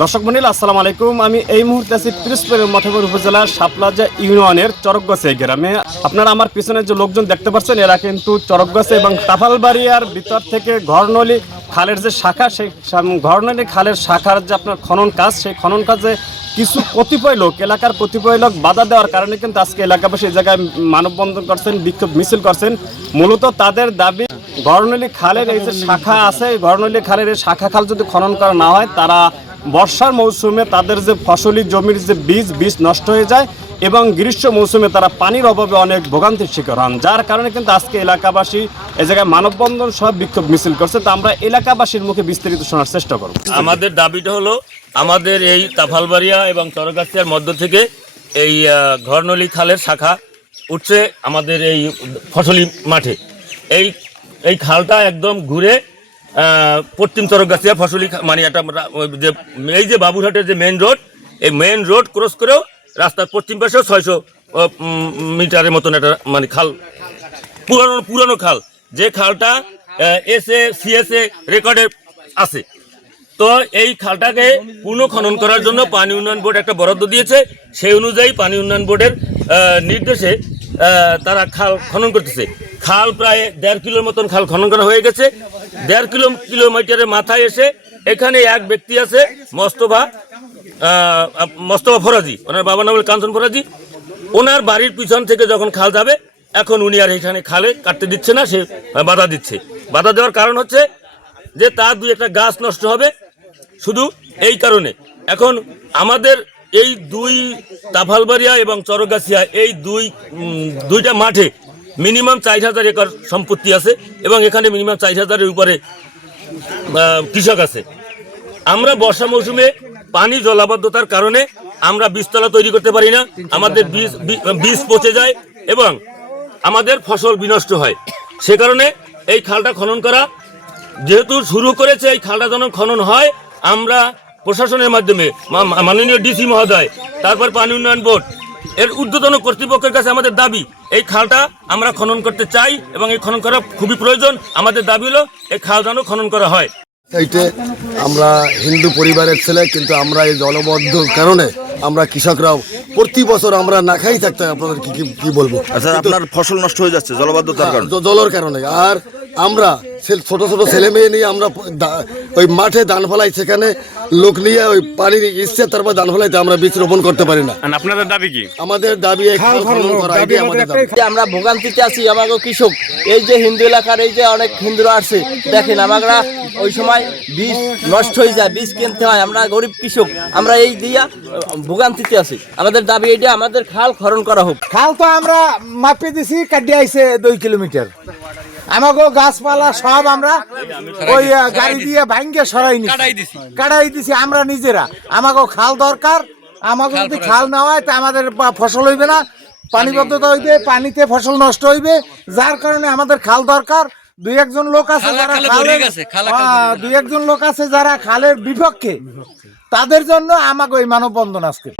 দর্শক মন্ডলী আসসালামু আলাইকুম। আমি এই মুহূর্তে আছি পিরোজপুরের মঠবাড়িয়া উপজেলার শাপলাজা ইউনিয়নের চরকগাছা গ্রামে। আপনারা আমার পিছনে যে লোকজন দেখতে পাচ্ছেন এরা কিন্তু চরকগাছা এবং তাফালবাড়িয়ার ভিতর থেকে ঘরনলি খালের যে শাখা, সেই ঘরনলি খালের শাখার যে আপনার খনন কাজ, সেই খনন কাজে কিছু কতিপয় লোক, এলাকার কতিপয় লোক বাধা দেওয়ার কারণে কিন্তু আজকে এলাকাবাসী এই জায়গায় মানববন্ধন করছেন, বিক্ষোভ মিছিল করছেন। মূলত তাদের দাবি ঘরনলি খালের এই যে শাখা আছে, ঘরনলি খালের এই শাখা খাল যদি খনন করা না হয়, তারা বর্ষার মৌসুমে তাদের যে ফসলি জমির যে বীজ নষ্ট হয়ে যায় এবং গ্রীষ্ম মৌসুমে তারা পানির অভাবে অনেক ভোগান্তির শিকার হন, যার কারণে কিন্তু আজকে এলাকাবাসী এ জায়গায় মানববন্ধন সহ বিক্ষোভ মিছিল করছে। তো আমরা এলাকাবাসীর মুখে বিস্তারিত শোনার চেষ্টা করব। আমাদের দাবিটা হলো আমাদের এই তাফালবাড়িয়া এবং চরগাছিয়ার মধ্য থেকে এই ঘরনলি খালের শাখা উঠছে আমাদের এই ফসলি মাঠে। এই খালটা একদম ঘুরে পশ্চিম চরগাছিয়া ফসলি মানে এটা যে এই যে বাবুরহাটের যে মেন রোড, এই মেন রোড ক্রস করেও রাস্তার পশ্চিম পাশেও 600 মিটারের মতন একটা মানে খাল, পুরানো খাল, যে খালটা সিএসএ রেকর্ডে আছে। তো এই খালটাকে পুনঃখনন করার জন্য পানি উন্নয়ন বোর্ড একটা বরাদ্দ দিয়েছে। সেই অনুযায়ী পানি উন্নয়ন বোর্ডের নির্দেশে তারা খাল খনন করতেছে। খাল প্রায় 1.5 কিলোর মতন খাল খনন করা হয়ে গেছে। 1.5 কিলোমিটারের মাথায় এসে এখানে এক ব্যক্তি আছে মোস্তফা ফরাজি, ওনার বাবার নাম হল কাঞ্চন ফরাজি। ওনার বাড়ির পিছন থেকে যখন খাল যাবে, এখন উনি আর এখানে খালে কাটতে দিচ্ছে না, সে বাধা দিচ্ছে। বাধা দেওয়ার কারণ হচ্ছে যে তার 2-1টা গাছ নষ্ট হবে, শুধু এই কারণে। এখন আমাদের এই তাফালবাড়িয়া এবং চরগাছিয়া এই দুইটা মাঠে মিনিমাম 4000 একর সম্পত্তি আছে এবং এখানে মিনিমাম 4000-এর উপরে কৃষক আছে। আমরা বর্ষা মৌসুমে পানি জলাবদ্ধতার কারণে আমরা বীজতলা তৈরি করতে পারি না, আমাদের বীজ পচে যায় এবং আমাদের ফসল বিনষ্ট হয়। সে কারণে এই খালটা খনন করা যেহেতু শুরু করেছে, এই খালটা যেন খনন হয়, আমরা প্রশাসনের মাধ্যমে মাননীয় ডিসি মহোদয়, তারপর পানি উন্নয়ন বোর্ড এর ঊর্ধ্বতন কর্তৃপক্ষের কাছে আমাদের দাবি, এই খালটা আমরা খনন করতে চাই এবং এই খনন করা খুবই প্রয়োজন। আমাদের দাবি হলো এই খাল যেন খনন করা হয়। এইটা আমরা হিন্দু পরিবারের ছেলে, কিন্তু আমরা এই জলবদ্ধ কারণে আমরা কৃষকরাও প্রতি বছর আমরা না খাই থাকতে হয়। আপনাদের কি বলবো, আচ্ছা আপনার ফসল নষ্ট হয়ে যাচ্ছে জলবদ্ধতার কারণে, জলের কারণে। আর আমরা ছোট ছোট ছেলে মেয়ে নিয়ে আমরা ওই মাঠে ধান ফলাই, সেখানে লোক নিয়ে ওই পানির ইচ্ছে, তারপর ধান ফলাইতে আমরা বীজ রোপণ করতে পারি না। আপনাদের দাবি কি? আমাদের দাবি আমরা ভোগান্তিতে আছি। আমাকে কৃষক, এই যে হিন্দু এলাকার এই যে অনেক হিন্দুরা আসছে, দেখেন আমরা ওই সময় বীজ নষ্ট হয়ে যায়, বীজ কিনতে হয়, আমরা গরিব কৃষক, আমরা এই দিয়া ভোগান্তিতে আছি। আমাদের দাবি এইটা, আমাদের খাল খনন করা হোক। খাল তো আমরা মাপে দিছি, কাটিয়ে আইছে 2 কিলোমিটার। আমাকে গাছপালা সব আমরা ওই গাড়ি দিয়ে ভাঙ্গে সরাই নি, কাটাই দিছি আমরা নিজেরা। আমাকে খাল দরকার, আমাকে যদি খাল না হয় তা আমাদের ফসল হইবে না, পানিবদ্ধতা হইবে, পানিতে ফসল নষ্ট হইবে, যার কারণে আমাদের খাল দরকার। 2-1 লোক আছে যারা যারা খালের বিপক্ষে, তাদের জন্য আমাকে ওই মানববন্ধন আজকে।